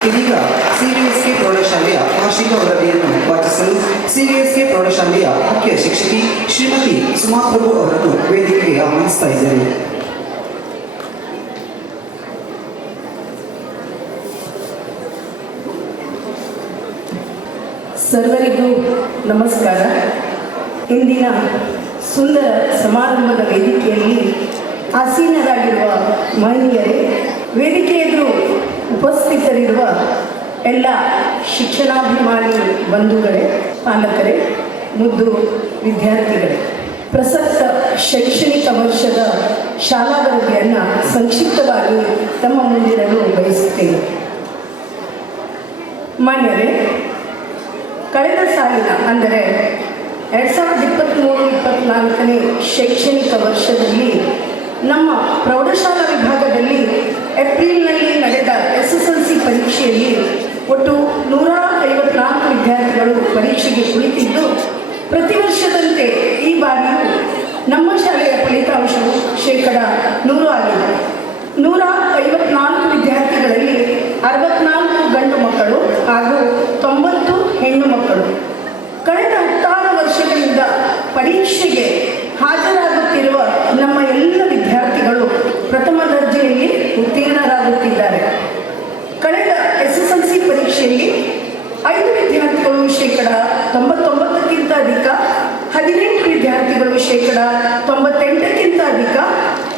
ಇದೀಗ ಸಿಬಿಎಸ್ಇ ಪ್ರೌಢಶಾಲೆಯ ವಾರ್ಷಿಕ ವರದಿಯನ್ನು ವಾಚಿಸಲು ಸಿಬಿಎಸ್ಇ ಪ್ರೌಢಶಾಲೆಯ ಮುಖ್ಯ ಶಿಕ್ಷಕಿ ಶ್ರೀಮತಿ ಸುಮಾ ಪ್ರಭು ಅವರನ್ನು ವೇದಿಕೆಗೆ ಆಹ್ವಾನಿಸ್ತಾ ಇದ್ದಾರೆ ಸರ್ವರಿಗೂ ನಮಸ್ಕಾರ ಇಂದಿನ ಸುಂದರ ಸಮಾರಂಭದ ವೇದಿಕೆಯಲ್ಲಿ ಆಸೀನರಾಗಿರುವ ಮಹಿಳೆಯರೇ ವೇದಿಕೆ ಎದುರು ಉಪಸ್ಥಿತರಿರುವ ಎಲ್ಲ ಶಿಕ್ಷಣಾಭಿಮಾನಿ ಬಂಧುಗಳೇ, ಪಾಲಕರೇ, ಮುದ್ದು ವಿದ್ಯಾರ್ಥಿಗಳೇ, ಪ್ರಸಕ್ತ ಶೈಕ್ಷಣಿಕ ವರ್ಷದ ಶಾಲಾ ವರದಿಯನ್ನು ಸಂಕ್ಷಿಪ್ತವಾಗಿ ತಮ್ಮ ಮುಂದಿರಲು ಬಯಸುತ್ತೇನೆ. ಮಾನ್ಯರೇ, ಕಳೆದ ಸಾಲಿನ, ಅಂದರೆ ಎರಡು ಸಾವಿರದ ಇಪ್ಪತ್ತ್ಮೂರು ಇಪ್ಪತ್ತ್ನಾಲ್ಕನೇ ಶೈಕ್ಷಣಿಕ ವರ್ಷದಲ್ಲಿ ನಮ್ಮ ಪ್ರೌಢಶಾಲಾ ವಿಭಾಗದಲ್ಲಿ ಏಪ್ರಿಲ್ನಲ್ಲಿ ನಡೆದ ಎಸ್ ಎಸ್ ಎಲ್ ಸಿ ಪರೀಕ್ಷೆಯಲ್ಲಿ ಒಟ್ಟು ನೂರ ಐವತ್ನಾಲ್ಕು ವಿದ್ಯಾರ್ಥಿಗಳು ಪರೀಕ್ಷೆಗೆ ಕುಳಿತಿದ್ದು, ಪ್ರತಿ ವರ್ಷದಂತೆ ಈ ಬಾರಿ ನಮ್ಮ ಶಾಲೆಯ ಫಲಿತಾಂಶವು ಶೇಕಡ ನೂರು ಆಗಿದೆ. ನೂರ ಐವತ್ನಾಲ್ಕು ವಿದ್ಯಾರ್ಥಿಗಳಲ್ಲಿ ಅರವತ್ನಾಲ್ಕು ಗಂಡು ಮಕ್ಕಳು ಹಾಗೂ ತೊಂಬತ್ತು ಹೆಣ್ಣು ಮಕ್ಕಳು. ಕಳೆದ ಹತ್ತಾರು ವರ್ಷಗಳಿಂದ ಪರೀಕ್ಷೆಗೆ ಪರೀಕ್ಷೆಯಲ್ಲಿ ಐದು ವಿದ್ಯಾರ್ಥಿಗಳು ಶೇಕಡ ತೊಂಬತ್ತೊಂಬತ್ತಕ್ಕಿಂತ ಅಧಿಕ ಹದಿನೆಂಟು ವಿದ್ಯಾರ್ಥಿಗಳು ಶೇಕಡ ತೊಂಬತ್ತೆಂಟಕ್ಕಿಂತ ಅಧಿಕ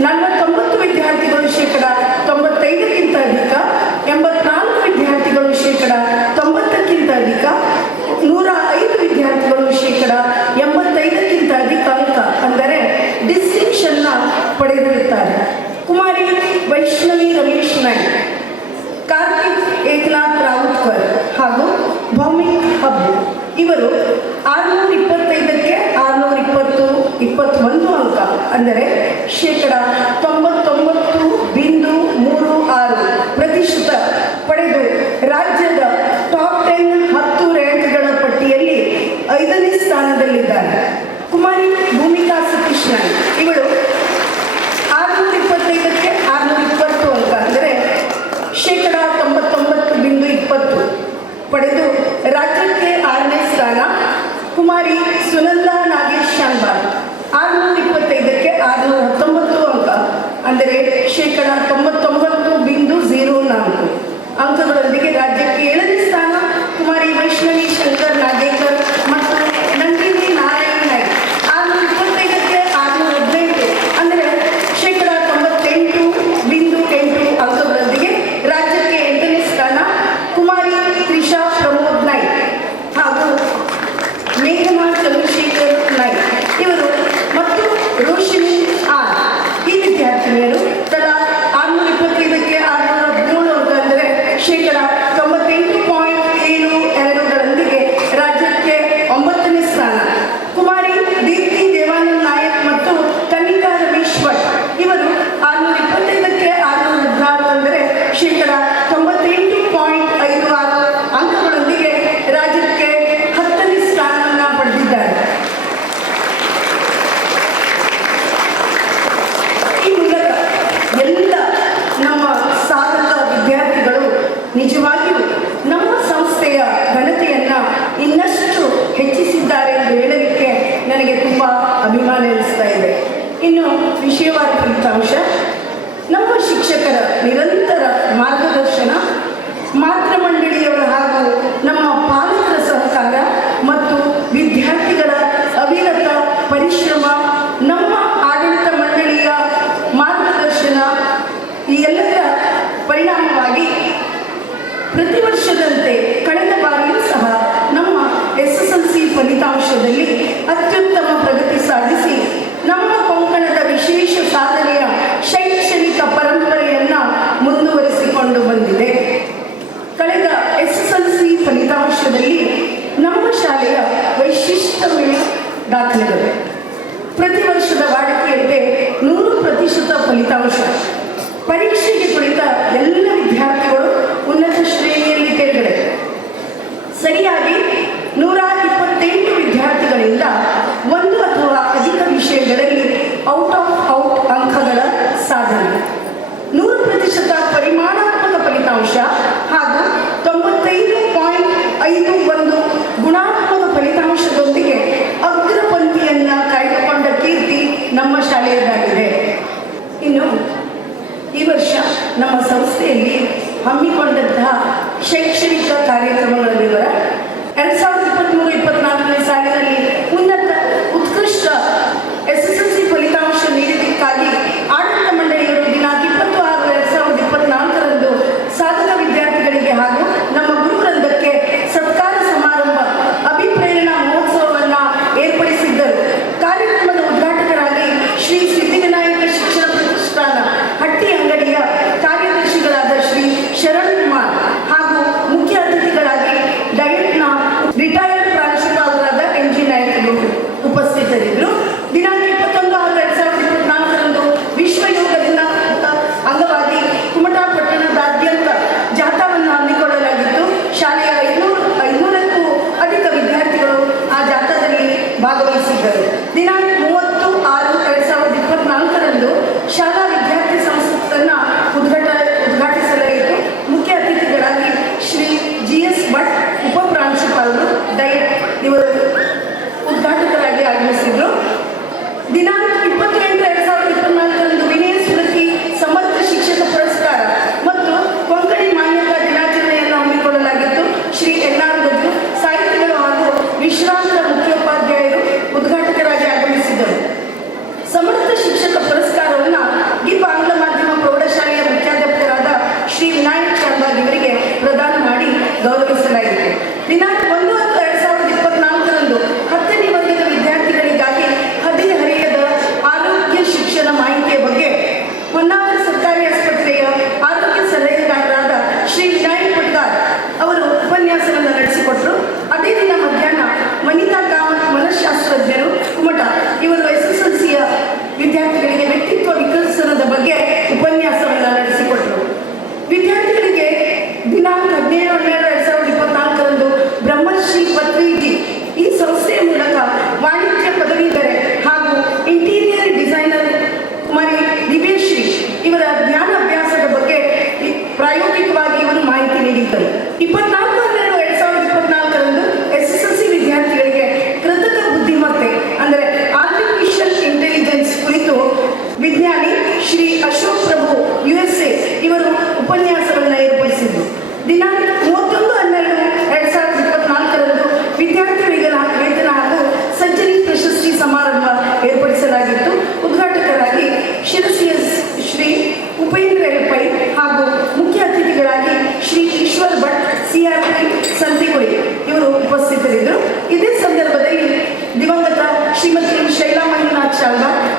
ನಲವತ್ತೊಂಬತ್ತು ವಿದ್ಯಾರ್ಥಿಗಳು ಶೇಕಡ Ради ಇವರು ಉದ್ಘಾಟಕರಾಗಿ ಆಗಮಿಸಿದ್ರು. ದಿನಾಂಕ ಇಪ್ಪತ್ತೆಂಟು ಎರಡು ಸಾವಿರದ ಇಪ್ಪತ್ನಾಲ್ಕರಂದು ವಿನಯ ಸ್ಮೃತಿ ಸಮರ್ಥ ಶಿಕ್ಷಕ ಪುರಸ್ಕಾರ ಮತ್ತು ಕೊಂಕಣಿ ಮಾನ್ಯತಾ ದಿನಾಚರಣೆಯನ್ನು ಹಮ್ಮಿಕೊಳ್ಳಲಾಗಿತ್ತು. ಶ್ರೀ ಎನ್ ಆರ್ ಸಾಹಿತಿಗಳು ಹಾಗೂ ವಿಶ್ರಾಂತ ಮುಖ್ಯೋಪಾಧ್ಯಾಯರು ಉದ್ಘಾಟಕರಾಗಿ ಆಗಮಿಸಿದರು. ಸಮರ್ಥ ಶಿಕ್ಷಕ ಪುರಸ್ಕಾರವನ್ನು ಗಿಪ್ ಆಂಗ್ಲ ಮಾಧ್ಯಮ ಪ್ರೌಢಶಾಲೆಯ ಮುಖ್ಯಾಧ್ಯಾಪಕರಾದ ಶ್ರೀ ವಿನಾಯಕ್ ಚಂದಾಜ್ ಇವರಿಗೆ ಪ್ರದಾನ ಮಾಡಿ ಗೌರವಿಸಲಾಗಿದೆ ದಿನಾಂಕ sueldo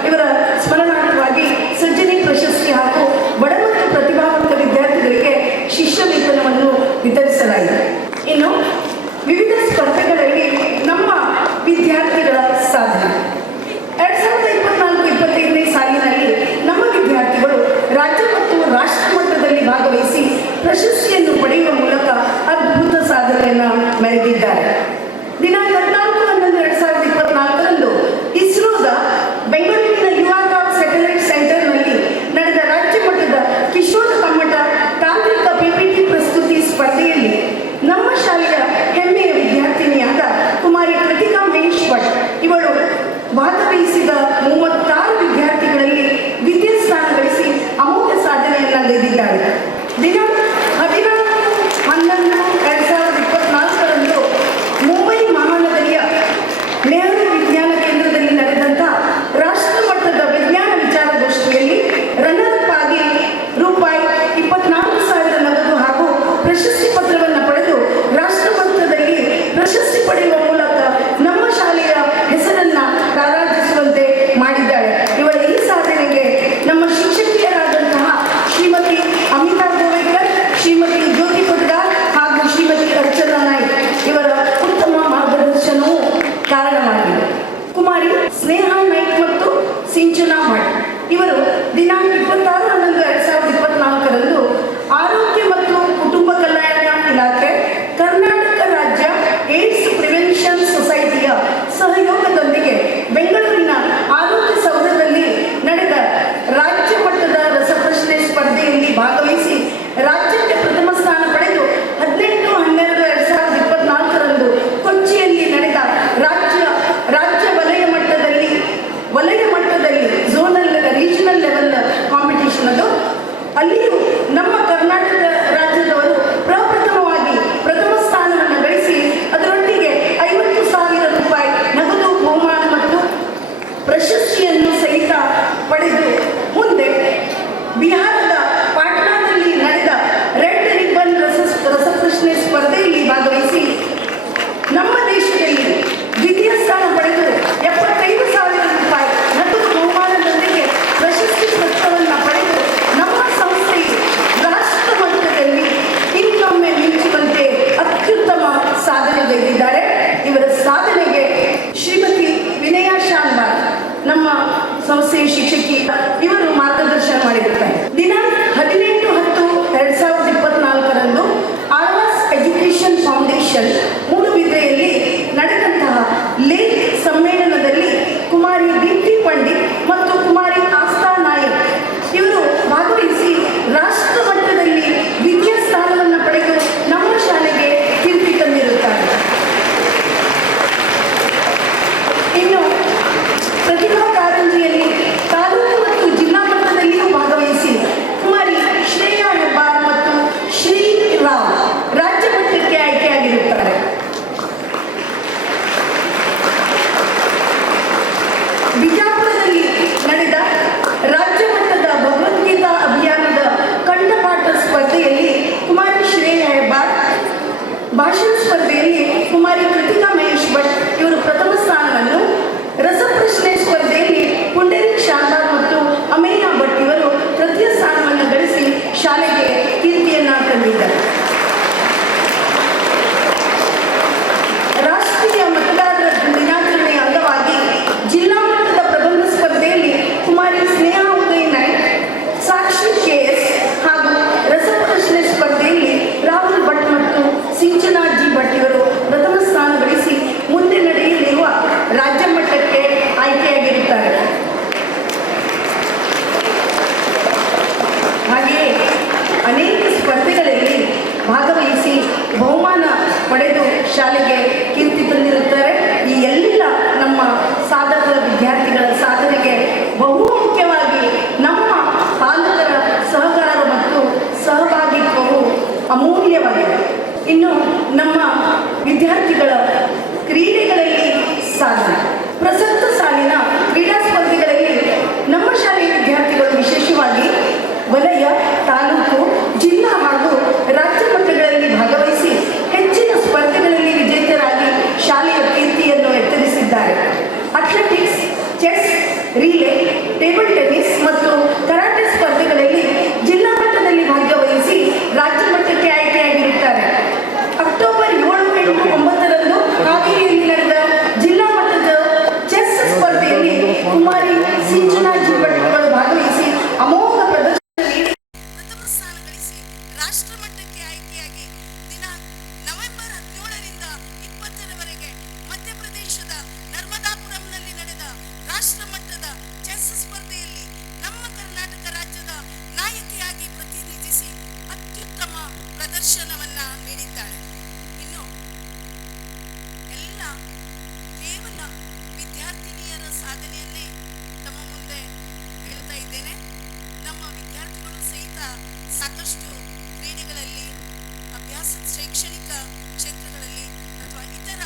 ಕ್ಷೇತ್ರಗಳಲ್ಲಿ ಅಥವಾ ಇತರ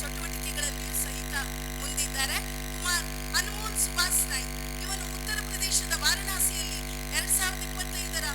ಚಟುವಟಿಕೆಗಳಲ್ಲಿಯೂ ಸಹಿತ ಮುಂದಿದ್ದಾರೆ. ಕುಮಾರ್ ಅನ್ಮೋಲ್ ಸುಭಾಸ್ ನಾಯ್ಕ್ ಇವನು ಉತ್ತರ ಪ್ರದೇಶದ ವಾರಣಾಸಿಯಲ್ಲಿ ಎರಡ್ ಸಾವಿರದ ಇಪ್ಪತ್ತೈದರ